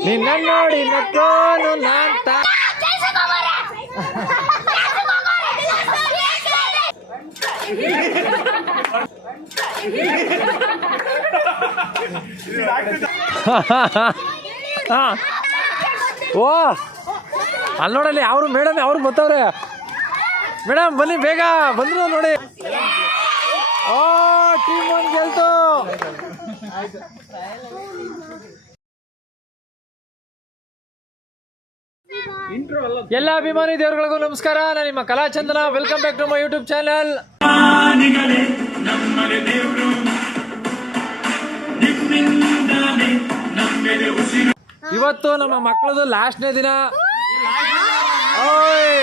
ನಿನ್ನ ನೋಡಿ ನಕ್ಕೋನು ನಾಂತ ಹಾ. ಓ ಅಲ್ಲಿ ನೋಡಲ್ಲಿ ಅವರು ಮೇಡಮ್ ಅವ್ರು ಬರ್ತಾವ್ರೆ ಮೇಡಮ್ ಬನ್ನಿ ಬೇಗ ಬಂದ್ರು ನೋಡಿ. ಓ ಟೀಮ್ ಒಂದು ಗೆಲ್ತು. ಎಲ್ಲ ಅಭಿಮಾನಿ ದೇವರುಗಳಿಗೂ ನಮಸ್ಕಾರ. ನಾನು ನಿಮ್ಮ Kalachandana welcome back to my YouTube channel ಇವತ್ತು ನಮ್ಮ ಮಕ್ಕಳದು ಲಾಸ್ಟ್ನೇ ದಿನ. ಓಯ್.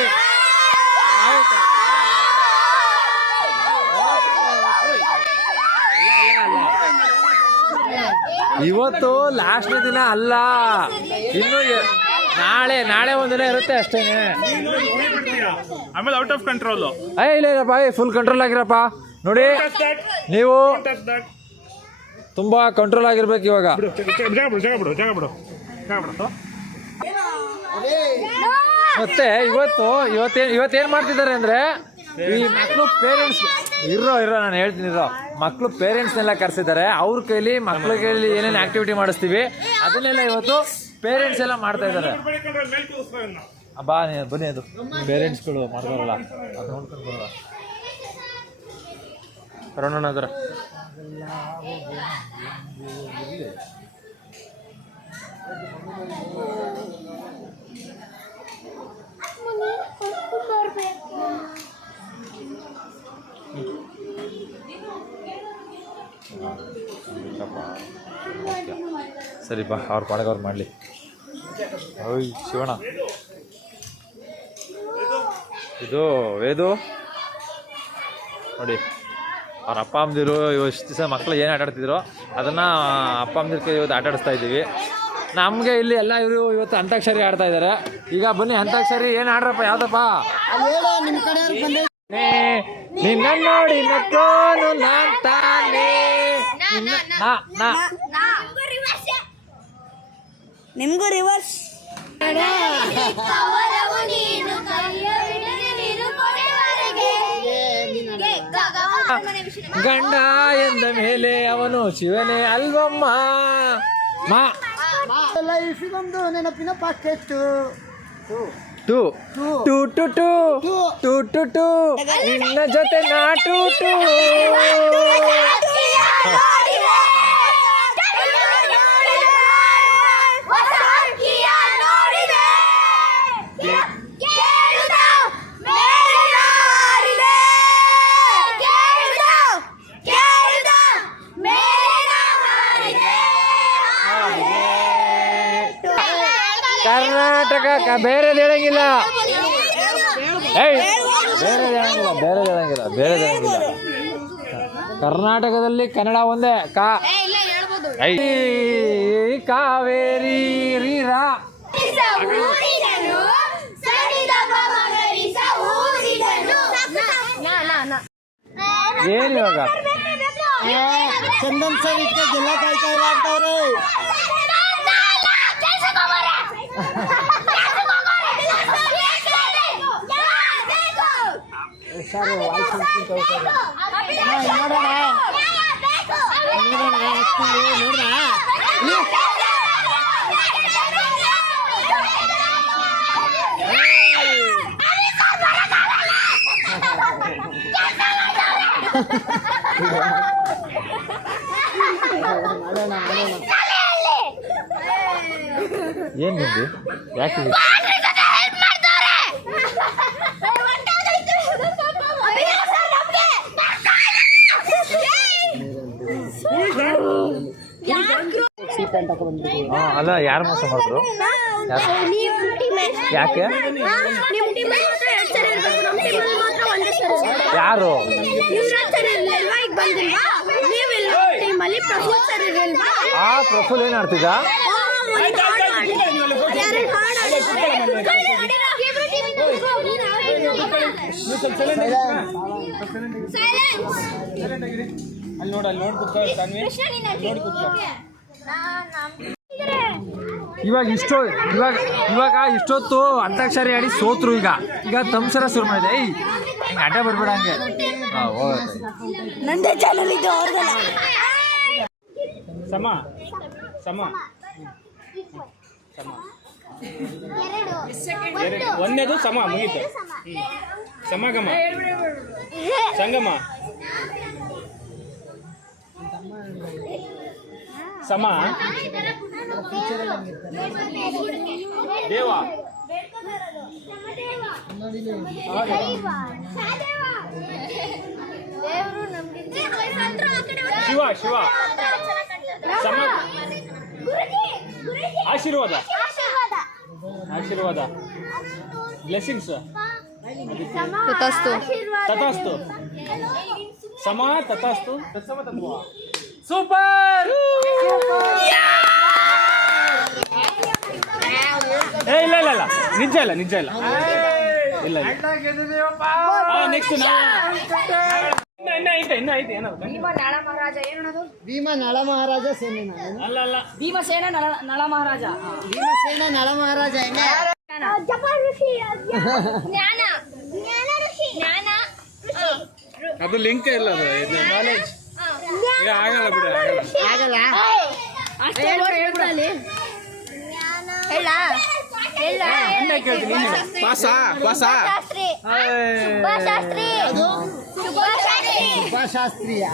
ಇವತ್ತು ಲಾಸ್ಟ್ನೇ ದಿನ ಅಲ್ಲ. ಇನ್ನು ನಾಳೆ ನಾಳೆ ಒಂದಿನ ಇರುತ್ತೆ ಅಷ್ಟೇ ಆಮೇಲೆ ಔಟ್ ಆಫ್ ಕಂಟ್ರೋಲ್ ಅಯ್ಯ ಇಲ್ಲ ಇಲ್ಲಪ್ಪ ಫುಲ್ ಕಂಟ್ರೋಲ್ ಆಗಿರಪ್ಪ. ನೋಡಿ ನೀವು ತುಂಬಾ ಕಂಟ್ರೋಲ್ ಆಗಿರ್ಬೇಕು ಇವಾಗ. ಮತ್ತೆ ಇವತ್ತು ಇವತ್ತೇನ್ ಇವತ್ತೇನ್ ಮಾಡ್ತಿದ್ದಾರೆ ಅಂದ್ರೆ ಈ ಮಕ್ಕಳು ಪೇರೆಂಟ್ಸ್ ಇರೋ ಇರೋ ನಾನು ಹೇಳ್ತೀನಿ ಇರೋ ಮಕ್ಕಳು ಪೇರೆಂಟ್ಸ್ನೆಲ್ಲ ಕರೆಸಿದ್ದಾರೆ. ಅವ್ರ ಕೈಲಿ ಮಕ್ಕಳ ಕೈಲಿ ಏನೇನು ಆಕ್ಟಿವಿಟಿ ಮಾಡಿಸ್ತೀವಿ. ಅದನ್ನೆಲ್ಲ ಇವತ್ತು ಪೇರೆಂಟ್ಸ್ ಎಲ್ಲ ಮಾಡ್ತಾ ಇದಾರೆ ಬಾ ನೀ ಬನ್ನಿ ಅದು. ಪೇರೆಂಟ್ಸ್ಗಳು ಮಾಡ್ತಾರಲ್ಲ. ಅದು ನೋಡ್ಕೊಂಡು ಕರೋಣ ಅದರ ಸರಿ ಬಾ ಅವ್ರ ಪಾಡಗವ್ರು ಮಾಡಲಿ. ಓಯ್ ಶಿವಣ್ಣ. ಇದು ವೇದು. ನೋಡಿ ಅವ್ರ ಅಪ್ಪ ಅಮ್ಮದಿರು ಇಷ್ಟು ದಿವಸ ಮಕ್ಕಳು ಏನು ಆಟಾಡ್ತಿದ್ರು ಅದನ್ನು ಅಪ್ಪ ಅಮ್ಮದಿರ್ಗೆ ಇವತ್ತು ಆಟಾಡಿಸ್ತಾ ಇದ್ದೀವಿ. ನಮಗೆ ಇಲ್ಲಿ ಎಲ್ಲ ಇವರು ಇವತ್ತು ಅಂತಾಕ್ಷರಿ ಆಡ್ತಾ ಇದ್ದಾರೆ. ಈಗ ಬನ್ನಿ ಅಂತಾಕ್ಷರಿ ಏನು ಆಡ್ರಪ್ಪ ಯಾವ್ದಪ್ಪ? ನೇ- ನಿನ್ನ ನೋಡಿ ನಕ್ಕೋನು ನಾನ್ ತಾನೇ. ನಿನ್ನ- ನಾ ನಾ ನಿಮ್ಗೂ ರಿವರ್ಸ್ ಗಂಡ ಎಂದ ಮೇಲೆ ಅವನು ಶಿವನೇ ಅಲ್ವಮ್ಮ? ಲೈಫಿಗೊಂದು ನೆನಪಿನ ಪಾಕೆಟ್ಟು ಟು ಟು ಟು ಟು ಟು ಟು ಟು ನಿನ್ನ ಜೊತೆ ನಾ ಟು ಟು ಬೇರೆದು ಹೇಳಂಗಿಲ್ಲ. ಏಯ್. ಬೇರೆದು ಹೇಳಂಗಿಲ್ಲ ಬೇರೆದು ಹೇಳಂಗಿಲ್ಲ ಬೇರೆ ಹೇಳಂಗಿಲ್ಲ. ಕರ್ನಾಟಕದಲ್ಲಿ ಕನ್ನಡ ಒಂದೇ ಕಾ. ಕಾವೇರಿ ರೀರಾ ಏನು ಇವಾಗ? ಚಂದನ್ ಸರ್ ಇಟ್ಟು ಗೆಲ್ಲ ಕಾಯ್ತಾ ಇಲ್ಲ ಅಂತವ್ರೆ. ચાલો આઈસન કીધો કરો ના નોડો ના નોડો ના નોડો ના ಏನ್ ನಿಮ್ದು ಯಾಕೆ ಅಲ್ಲ ಯಾರು ಮೋಸ ಮಾಡಿದ್ರು ಯಾಕೆ ಯಾರು ಆ ಪ್ರಫುಲ್ ಏನು ಆಡ್ತಿದ್ದ ಅಲ್ಲಿ ನೋಡ ಅಲ್ಲಿ ನೋಡಿ ನೋಡ್ಬಿಟ್ಟು ಇವಾಗ ಇಷ್ಟೋ ಇವಾಗ ಇವಾಗ ಇಷ್ಟೊತ್ತು ಅಂತಾಕ್ಷರಿ ಆಡಿ ಸೋತ್ರು ಈಗ. ಈಗ ತಮ್ಸರ ಶುರು ಮಾಡಿದೆ. ಏಯ್ ಹಿಂಗೆ ಅಡ್ಡ ಬರ್ಬೇಡ ಹಂಗೆ. ಹಾಂ ಹೋಗತ್ತೆ. ನಂದೇ ಚಾನಲ್ ಇದು ಅವ್ರಿಗೆಲ್ಲ ಸಮ ಸಮ. ಎರಡು ಒಂದೇದು ಸಮ ಮುಗೀತು. ಸಮಾಗಮ. ಸಂಗಮ. ಸಮ. ದೇವ. ಶಿವ ಶಿವ. ಸಮ. ಆಶೀರ್ವಾದ. ಆಶೀರ್ವಾದ. ಬ್ಲೆಸ್ಸಿಂಗ್ಸ್ ತಥಾಸ್ತು. ತಥಾಸ್ತು. ಸಮ ತಥಾಸ್ತು. ತತ್ಸಮ ತತ್ವ. ಸೂಪರ್ ಏ ಇಲ್ಲ ಇಲ್ಲ ಇಲ್ಲ. ನಿಜ ಇಲ್ಲ ನಿಜ ಇಲ್ಲ. ಇಲ್ಲ ನೆಕ್ಸ್ಟ್ ಇನ್ನ ಇನ್ನ ಐತೆ ನಳ ಮಹಾರಾಜ ಏನದು? ಭೀಮ ನಳ ಮಹಾರಾಜ ಸೇನೆ ಅಲ್ಲ ಅಲ್ಲ. ಭೀಮಸೇನ ನಳ ನಳ ಮಹಾರಾಜ. ಭೀಮಸೇನ ನಳ ಮಹಾರಾಜ ಜಪ ಋಷಿ ಜ್ಞಾನ. ಜ್ಞಾನ ಋಷಿ. ಜ್ಞಾನ ಅದು ಲಿಂಕ್ ಇಲ್ಲ ಅದು ನಾಲೆಜ್ ಆಗಲ್ಲ ಬಿಡು ಆಗಲ್ಲ ಆಗಲ್ಲ? ಹೇಳ. ಹೇಳ. ಪಾಸ ಪಾಸ. ಶಾಸ್ತ್ರಿ ಶಾಸ್ತ್ರಿ ಶಾಸ್ತ್ರಿ ಉಪಶಾಸ್ತ್ರೀಯ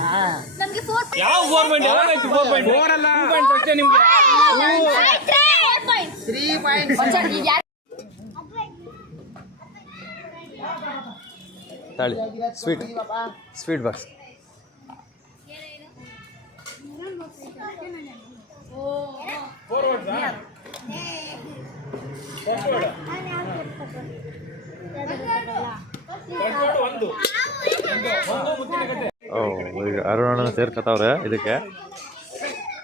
ನಮ್ಗೆ ಫೋರ್ ಯಾವ ಗೋರ್ಮೆಂಟ್ ಯಾವಾಗಾಯ್ತು ಫೋರ್ ಪಾಯಿಂಟ್ ಫೋರ್ ಅಲ್ಲ. ಪಾಯಿಂಟ್ ಅಷ್ಟೇ ನಿಮ್ಗೆ? ತ್ರೀ ಪಾಯಿಂಟ್ ತಾಳಿ ಸ್ವೀಟ್ ಸ್ವೀಟ್ ಬಾಕ್ಸ್ ಈಗ ಅರುಣನ ಇದಕ್ಕೆ.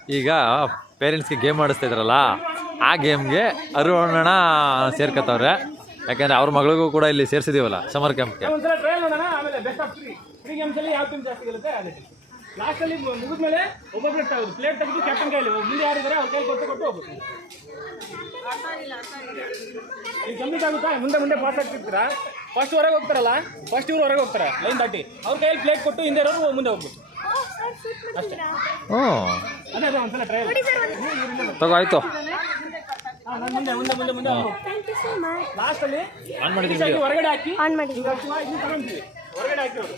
ಈಗ ಪೇರೆಂಟ್ಸ್ಗೆ ಗೇಮ್ ಆಡಿಸ್ತಾ ಇದ್ರಲ್ಲ ಆ ಗೇಮ್ಗೆ ಅರುಣನ ಸೇರ್ಕೊತಾವ್ರೆ ಯಾಕಂದ್ರೆ ಅವ್ರ ಮಗಳಿಗೂ ಕೂಡ ಇಲ್ಲಿ ಸೇರಿಸಿದೀವಲ್ಲ ಸಮರ್ ಕ್ಯಾಂಪ್ಗೆ ಒಂದ್ಸಲ ಮುಗಿದ ಮೇಲೆ ಆಮೇಲೆ ಬೆಸ್ಟ್ ಆಗೋದು ತ್ರೀ ತ್ರೀ ಗೇಮ್ಸ್ ಅಲ್ಲಿ ಯಾವ ಟೀಮ್ ಜಾಸ್ತಿ ಗೆಲ್ಲುತ್ತೆ ಅದೇ ಲಾಸ್ಟ್ ಅಲ್ಲಿ ಮುಗಿದ್ಮೇಲೆ ಒಬ್ಬೊಬ್ಬರು ತೆಗೆದು ಪ್ಲೇಟ್ ತೆಗೆದು ಕ್ಯಾಪ್ಟನ್ ಕೈಲಿ ಮುಂದೆ ಯಾರಿದ್ದಾರೆ ಅವ್ರ ಕೈ ಕೊಟ್ಟು ಕೊಟ್ಟು ಹೋಗ್ಬೇಕು. ಈಗ ಕಂಪ್ಲೀಟ್ ಆಗುತ್ತಾ? ಮುಂದೆ ಮುಂದೆ ಪಾಸ್ ಆಗ್ತಿರ್ತೀರಾ? ಫಸ್ಟ್ ಹೊರಗೆ ಹೋಗ್ತಾರಲ್ಲ? ಫಸ್ಟ್ ಇವ್ರು ಹೊರಗೆ ಹೋಗ್ತಾರೆ. ಲೈನ್ ದಾಟಿ. ಅವ್ರ ಕೈಯಲ್ಲಿ ಪ್ಲೇಟ್ ಕೊಟ್ಟು ಹಿಂದೆ ಇರೋರು ಮುಂದೆ ಹೋಗ್ಬೇಕು ಅಷ್ಟೇ. ಹ್ಞೂ ಅದೇ ಅದೇ ಒಂದ್ಸಲ ಟ್ರೈ ತಗೋ ಆಯ್ತು. ಹೊರಗಡೆ ಹಾಕಿ. ಆನ್ ಮಾಡಿ ಹೊರಗಡೆ ಹಾಕಿರೋದು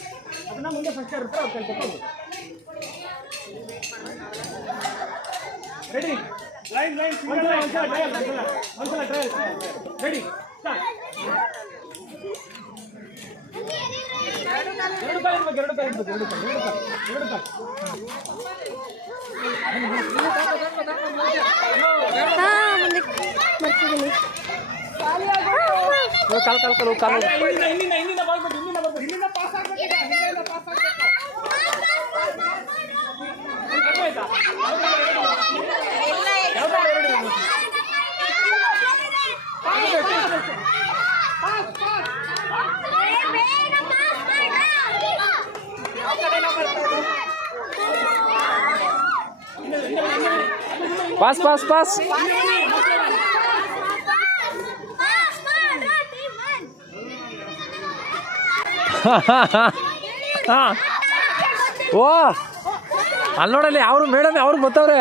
ಅದನ್ನ ಮುಂದೆ ಫಸ್ಟ್ ಇರ್ತಾರೆ ಅವ್ರ ಕೈ ರೆಡಿ ಲೈನ್ ಲೈನ್ ಒಂದ್ಸಲ ಒಂದ್ಸಲ ಟ್ರಯಲ್ ಒಂದ್ಸಲ ಒಂದ್ಸಲ ಟ್ರಯಲ್ ರೆಡಿ ಎರಡು ಕಾಲು ಇರ್ಬೇಕು ಎರಡು ಕಾಲು ಇರ್ಬೇಕು ಎರಡು ಕಾಲು ಎರಡು ಕಾಲು ಎರಡು ಕಾಲು ಹಾ ಮುಂದೆ ಬರ್ತಿದ್ದೀನಿ ಕಾಲ್ ಕಾಲ್ ಕಾಲು ಕಾಲು ಹಿಂದಿನ ಹಿಂದಿನ ಹಿಂದಿನ ಬರ್ಬೇಕು ಹಿಂದಿನ ಬರ್ಬೇಕು ಹಿಂದಿನ ಪಾಸ್ ಆಗ್ಬೇಕು ಈಗ. ಹಿಂದಿನ ಪಾಸ್ ಆಗ್ಬೇಕು ಅರ್ಥ ಆಯ್ತಾ? ಪಾಸ್ ಪಾಸ್ ಪಾಸ್ ಹಾಂ ಓ ಅಲ್ಲಿ ನೋಡಲ್ಲಿ ಅವರು ಮೇಡಮ್ ಅವ್ರು ಬರ್ತಾವ್ರೆ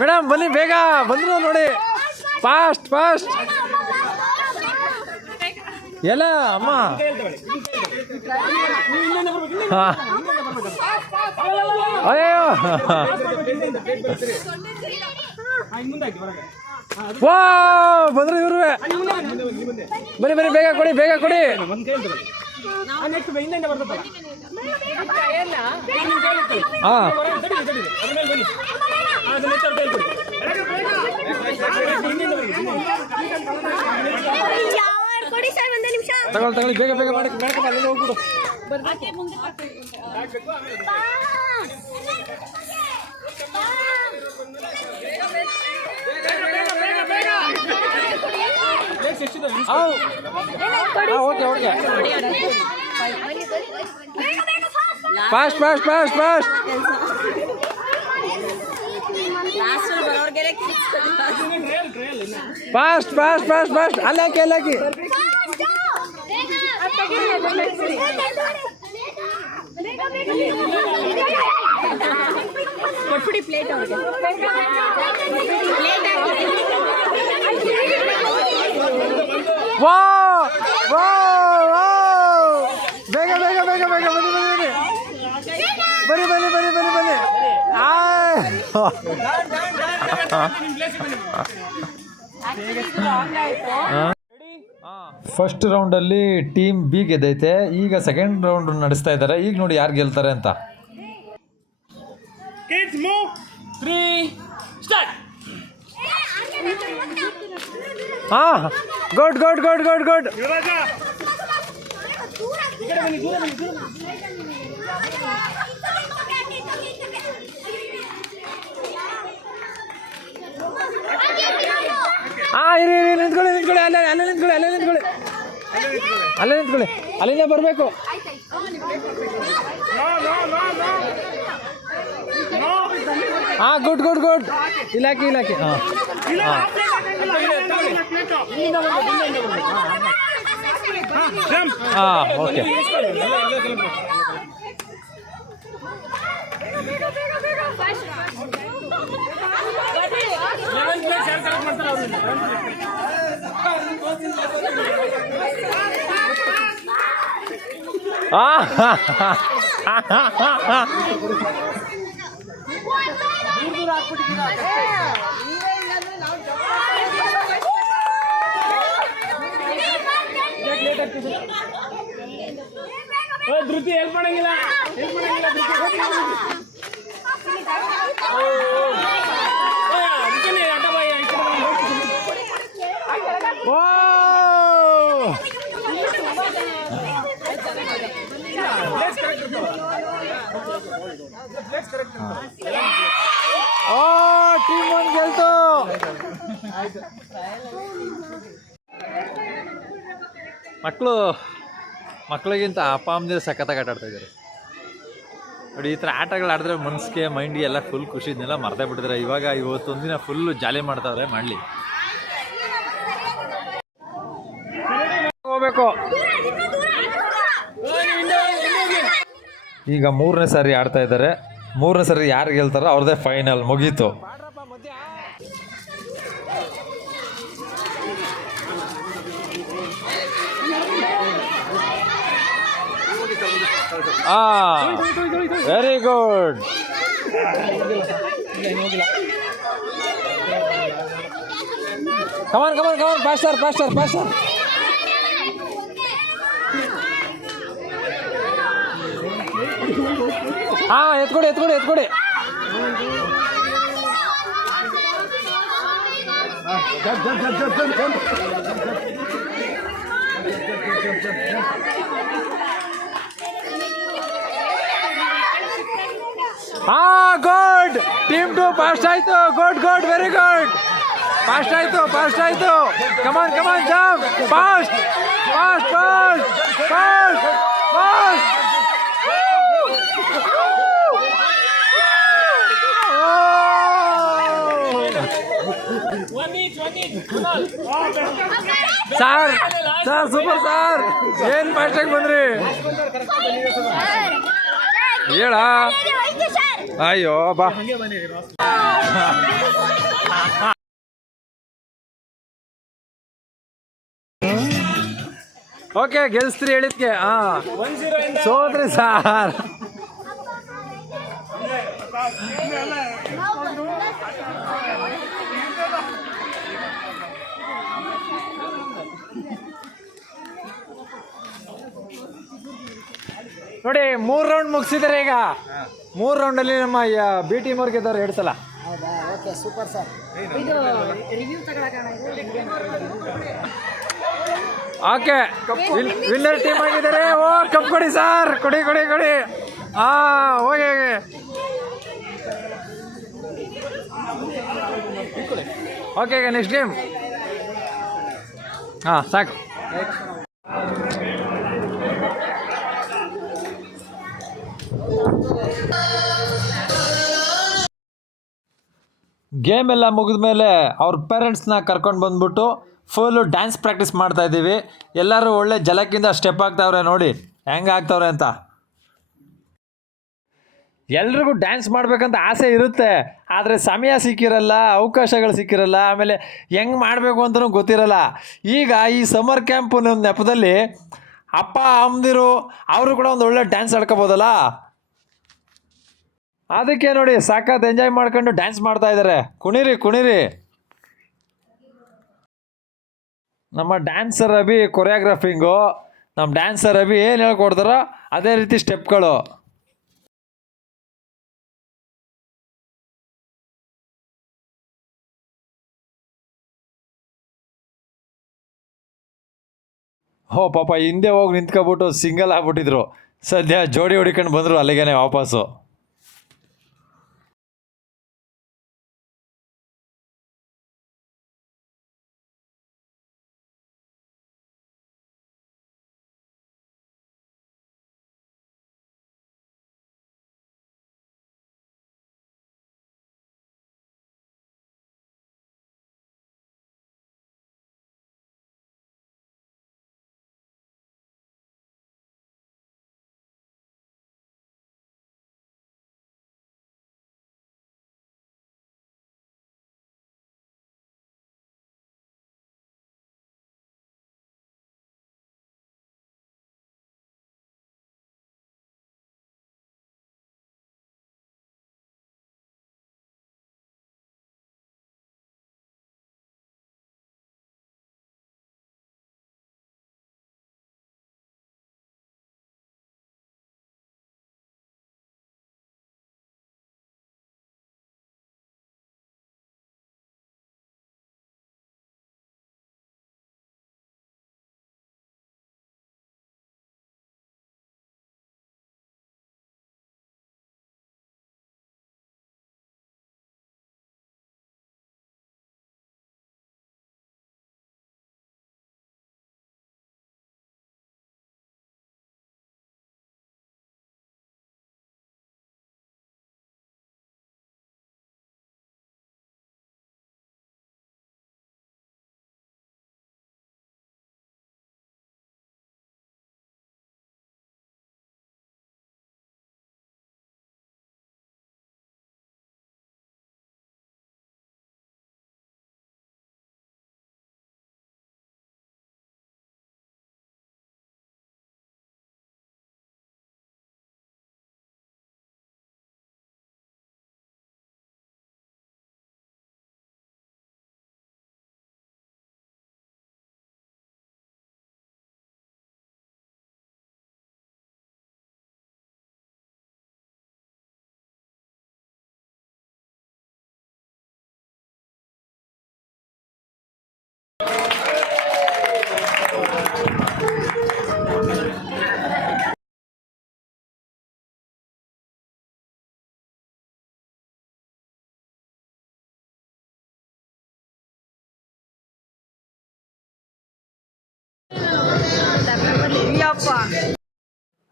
ಮೇಡಮ್ ಬನ್ನಿ ಬೇಗ ಬಂದ್ರು ನೋಡಿ. ಫಾಸ್ಟ್ ಫಾಸ್ಟ್ ಎಲ್ಲ ಅಮ್ಮ. ಹಾಂ ಅಯ್ಯೋ ಹಾ, ಇನ್ನು ಮುಂದೆ ಹಾಕಿ ಹೊರಗೆ ವಾ ಬಂದ್ರೆ ಇವ್ರು ಬನ್ನಿ ಬನ್ನಿ ಬೇಗ ಕೊಡಿ ಬೇಗ ಕೊಡಿ. ಹಾಂ ತಗೊಳ್ಳಿ ನೆಕ್ಸ್ಟ್ ಹಿಂದೆ ಬರ್ತದಲ್ಲ ಹಾ ಹೊರಗೆ ತಡೀರಿ, ತಡೀರಿ. ಅದ್ರ ಮೇಲೆ ಬನ್ನಿ ಹಾ, ಅದನ್ನ ಎತ್ತಿ ಕೊಡಿ. ಹಿಂದಿಂದ ಬನ್ನಿ, ಹಿಂದಿಂದ. ಕೊಡಿ ಸರ್ ಒಂದು ನಿಮಿಷ ತಗೊಳ್ಳಿ ತಗೊಳ್ಳಿ ಬೇಗ ಬೇಗ ಮಾಡಿ ಮಾಡ್ಕೊಂಡು ಅಲ್ಲಿಂದ ಹೋಗ್ಬಿಡು. ಬರ್ಬೇಕು okay okay fast fast fast fast trial trial ಇನ್ನು ಫಾಸ್ಟ್ ಫಾಸ್ಟ್ ಫಾಸ್ಟ್ ಫಾಸ್ಟ್ ಅಲ್ಲಾಕಿ ಅಲ್ಲಾಕಿ ಕೊಟ್ಬಿಡಿ ಪ್ಲೇಟ್ ಅವ್ರಿಗೆ. ವಾ ವಾ ವಾ ಬೇಗ ಬೇಗ ಬೇಗ ಬೇಗ ಬನ್ನಿ ಬನ್ನಿ ಬನ್ನಿ. ಬನ್ನಿ ಬನ್ನಿ ಬನ್ನಿ ಬನ್ನಿ ಆಯ್. ನಿಮ್ಮ ಪ್ಲೇಸಿಗೆ ಬನ್ನಿ ಫಸ್ಟ್ ರೌಂಡಲ್ಲಿ ಟೀಮ್ ಬಿ ಗೆದ್ದೈತೆ. ಈಗ ಸೆಕೆಂಡ್ ರೌಂಡ್ ನಡೆಸ್ತಾ ಇದ್ದಾರೆ. ಈಗ ನೋಡಿ ಯಾರು ಗೆಲ್ತಾರೆ ಅಂತ ಕಿಡ್ಸ್ ಮೂವ್ ತ್ರೀ ಸ್ಟಾರ್ಟ್ ಹಾ good good good good good Yuvaraja ಈ ಕಡೆ ಬನ್ನಿ ದೂರ ಬನ್ನಿ ದೂರ ಬನ್ನಿ. ಹಾ ಇರಿ ಇರಿ, ನಿಂತ್ಕೊಳ್ಳಿ ನಿಂತ್ಕೊಳ್ಳಿ, ಅಲ್ಲೇ ಅಲ್ಲೇ ನಿಂತ್ಕೊಳ್ಳಿ ಅಲ್ಲೇ ನಿಂತ್ಕೊಳ್ಳಿ. ಅಲ್ಲೇ ನಿಂತ್ಕೊಳ್ಳಿ. ಅಲ್ಲಿಂದ ಬರಬೇಕು. No no no no no ಹಾ ಗುಡ್ ಗುಡ್ ಗುಡ್ ಇಲಾಖೆ ಇಲಾಖೆ ಹಾಂ ಇಲ್ಲ ಆ plate ಹಾಕಂಗಿಲ್ಲ. ಇಲ್ಲಿಂದ ಬರ್ಬೇಕು, plate. ಇಲ್ಲಿಂದ ಬರ್ಬೇಕು, ಇಲ್ಲಿಂದ ಬರ್ಬೇಕು. ಹಾ, jump. ಹಾಂ ಓಕೆ ಇಸ್ಕೊಳ್ಳಿ. ಎಲ್ಲ ಎಲ್ಲ ತಲುಪು. Eleven plates ಯಾರು collect ಮಾಡ್ತಾರೋ ಅವ್ರನ್ನ. ಏ, ಧೃತಿ ಹೆಲ್ಪ್ ಮಾಡಂಗಿಲ್ಲ ಹೆಲ್ಪ್ ಮಾಡಂಗಿಲ್ಲ ಧೃತಿ ಹೋಗಿ ಹೋಗಿ. ಏ, ಅದಕ್ಕೇನೆ ಅಡ್ಡ ಬಾಯಿ, ಈ ಕಡೆ ಬಾ, ಹೋಗಿ. ಓ Plates correct ಇರ್ತಾವ. Plates correct ಇರ್ತಾವ. ಓ ಟೀಮ್ ಒಂದು ಗೆಲ್ತು. ಮಕ್ಕಳು ಮಕ್ಕಳಿಗಿಂತ ಅಪ್ಪ ಅಮ್ಮದಿರು ಸಖತ್ತಾಗಿ ಆಟ ಆಡ್ತಾ ಇದ್ದಾರೆ. ನೋಡಿ ಈ ಥರ ಆಟಗಳು ಆಡಿದ್ರೆ ಮನಸ್ಸಿಗೆ ಮೈಂಡ್ಗೆ ಎಲ್ಲ ಫುಲ್ ಖುಷಿ. ಇದನ್ನೆಲ್ಲ ಮರ್ತೇ ಬಿಟ್ಟಿದ್ದಾರೆ. ಇವಾಗ ಇವತ್ತೊಂದಿನ ಫುಲ್ಲು ಜಾಲಿ ಮಾಡ್ತಾವ್ರೆ ಮಾಡಲಿ. ಹೋಗ್ಬೇಕು. ಈಗ ಮೂರನೇ ಸಾರಿ ಆಡ್ತಾ ಇದ್ದಾರೆ. ಮೂರನೇ ಸರಿ ಯಾರು ಗೆಲ್ತಾರೋ ಅವ್ರದ್ದೇ ಫೈನಲ್ ಮುಗೀತು. Very good come on come on come on faster faster faster ಎತ್ಕೊಡಿ ಎತ್ಕೊಡಿ ಎತ್ಕೊಡಿ ಹಾ ಗುಡ್ ಟೀಮ್ ಟು ಫಾಸ್ಟ್ ಆಯ್ತು. Good good very good fast ಆಯ್ತು ಫಾಸ್ಟ್ ಆಯ್ತು. Come on come on jam fast fast fast fast fast One each, one each. Kunal. Oh, best. Sir sir super sir ಏನ್ ಫಾಸ್ಟಾಗಿ ಬಂದ್ರಿ ಹೇಳ ಅಯ್ಯೋ ಬಾ ಓಕೆ ಗೆಲ್ಸ್ತ್ರಿ ಹೇಳಿದ್ಕೆ ಹಾ One zero ಇಂದ ಸೋದ್ರಿ ಸಾರ್ ನೋಡಿ ಮೂರ್ ರೌಂಡ್ ಮುಗಿಸಿದಾರೆ ಈಗ ಮೂರ್ ರೌಂಡ್ ಅಲ್ಲಿ ನಮ್ಮ ಬಿ ಟೀಮ್ ಅವ್ರಿಗೆ ಗೆದ್ದವ್ರು ಎರಡು ಸಲ ಓಕೆ ಸೂಪರ್ ಸರ್ ಇದು ರಿವ್ಯೂ ತಗೊಳಕಣ ಓಕೆ ವಿನ್ನರ್ ಟೀಮ್ ಆಗಿದ್ದಾರೆ. ಓ ಕಪ್ ಕೊಡಿ ಸರ್ ಕೊಡಿ ಕೊಡಿ ಕೊಡಿ. ಹಾ ಓಕೆ ಹೋಗಿ. ಓಕೆ ಈಗ ನೆಕ್ಸ್ಟ್ ಗೇಮ್ ಹಾಂ, ಸಾಕು. ಗೇಮ್ ಎಲ್ಲ ಮುಗಿದ ಮೇಲೆ ಅವ್ರ ಪೇರೆಂಟ್ಸ್ನ ಕರ್ಕೊಂಡು ಬಂದ್ಬಿಟ್ಟು ಫುಲ್ಲು ಡ್ಯಾನ್ಸ್ ಪ್ರಾಕ್ಟೀಸ್ ಮಾಡ್ತಾ ಇದ್ದೀವಿ. ಎಲ್ಲರೂ ಒಳ್ಳೆ ಜಲಕ್ಕಿಂದ ಸ್ಟೆಪ್ ಆಗ್ತಾವ್ರೆ ನೋಡಿ. ಹೆಂಗೆ ಆಗ್ತಾವ್ರೆ ಅಂತ? ಎಲ್ರಿಗೂ ಡ್ಯಾನ್ಸ್ ಮಾಡಬೇಕಂತ ಆಸೆ ಇರುತ್ತೆ. ಆದರೆ ಸಮಯ ಸಿಕ್ಕಿರಲ್ಲ, ಅವಕಾಶಗಳು ಸಿಕ್ಕಿರಲ್ಲ, ಆಮೇಲೆ ಹೆಂಗೆ ಮಾಡಬೇಕು ಅಂತಲೂ ಗೊತ್ತಿರಲ್ಲ. ಈಗ ಈ ಸಮ್ಮರ್ ಕ್ಯಾಂಪ್ ನೆಪದಲ್ಲಿ ಅಪ್ಪ, ಅಮ್ಮದಿರು, ಅವರು ಕೂಡ ಒಂದು ಒಳ್ಳೆ ಡ್ಯಾನ್ಸ್ ಆಡ್ಕೋಬೋದಲ್ಲ? ಅದಕ್ಕೆ ನೋಡಿ ಸಾಕತ್ ಎಂಜಾಯ್ ಮಾಡ್ಕೊಂಡು ಡ್ಯಾನ್ಸ್ ಮಾಡ್ತಾ ಇದ್ದಾರೆ ಕುಣಿರಿ ಕುಣಿರಿ. ನಮ್ಮ ಡ್ಯಾನ್ಸರ್ ಅಭಿ ಕೊರಿಯೋಗ್ರಾಫಿಂಗು ನಮ್ಮ ಡ್ಯಾನ್ಸರ್ ಅಭಿ ಏನು ಹೇಳ್ಕೊಡ್ತಾರೋ ಅದೇ ರೀತಿ ಸ್ಟೆಪ್ಗಳು ಹೋ ಪಾಪ ಹಿಂದೆ ಹೋಗಿ ನಿಂತ್ಕೊಬಿಟ್ಟು ಸಿಂಗಲ್ ಆಗ್ಬಿಟ್ಟಿದ್ರು. ಸದ್ಯ ಜೋಡಿ ಹೊಡಿಕೊಂಡು ಬಂದರು ಅಲ್ಲಿಗೇನೆ ವಾಪಸ್ಸು.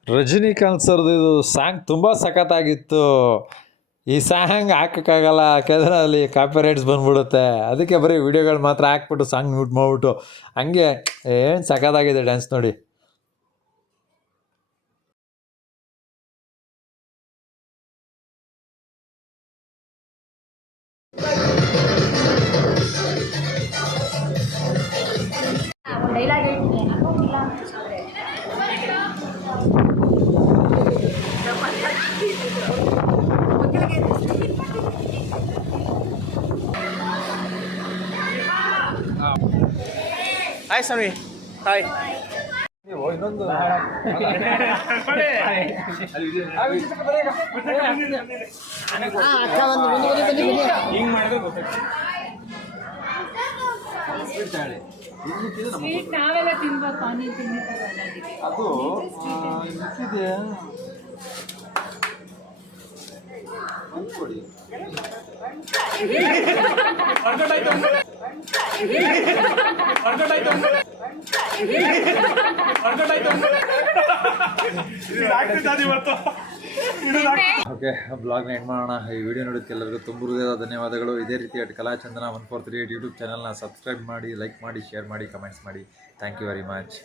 ರಜನಿಕಾಂತ್ ಸರ್ದು ಇದು ಸಾಂಗ್ ತುಂಬ ಸಖತ್ತಾಗಿತ್ತು. ಈ ಸಾಂಗ್ ಹಾಕೋಕ್ಕಾಗಲ್ಲ ಯಾಕೆಂದರೆ ಅಲ್ಲಿ ಕಾಪಿ ರೈಟ್ಸ್ ಬಂದ್ಬಿಡುತ್ತೆ. ಅದಕ್ಕೆ ಬರೀ ವಿಡಿಯೋಗಳು ಮಾತ್ರ ಹಾಕ್ಬಿಟ್ಟು ಸಾಂಗ್ ಮ್ಯೂಟ್ ಮಾಡಿಬಿಟ್ಟು, ಹಂಗೆ ಏನು ಸಖತ್ತಾಗಿದೆ ಡ್ಯಾನ್ಸ್ ನೋಡಿ. ಹಾಯ್ ಸ್ವಾಮಿ ಹಾಯ್ ಇನ್ನೊಂದು ಅಕ್ಕ ಒಂದು ಬನ್ನಿ ಬನ್ನಿ ಬನ್ನಿ ಬನ್ನಿ ಹಿಂಗ್ ಮಾಡಿದ್ರೆ ಗೊತ್ತಾಗ್ತದೆ. ಸ್ವೀಟ್ ನಾವೆಲ್ಲ ತಿನ್ಬೇಕು ಅದು ಇದು ಓಕೆ ಬ್ಲಾಗ್ನ ಎಂಡ್ ಮಾಡೋಣ. ಈ ವಿಡಿಯೋ ನೋಡೋದಕ್ಕೆಲ್ಲರಿಗೂ ತುಂಬ ಹೃದಯದ ಧನ್ಯವಾದಗಳು. ಇದೇ ರೀತಿ Kalachandana one four three eight YouTube ಚಾನಲ್ನ ಸಬ್ಸ್ಕ್ರೈಬ್ ಮಾಡಿ ಲೈಕ್ ಮಾಡಿ ಶೇರ್ ಮಾಡಿ ಕಮೆಂಟ್ಸ್ ಮಾಡಿ. Thank you very much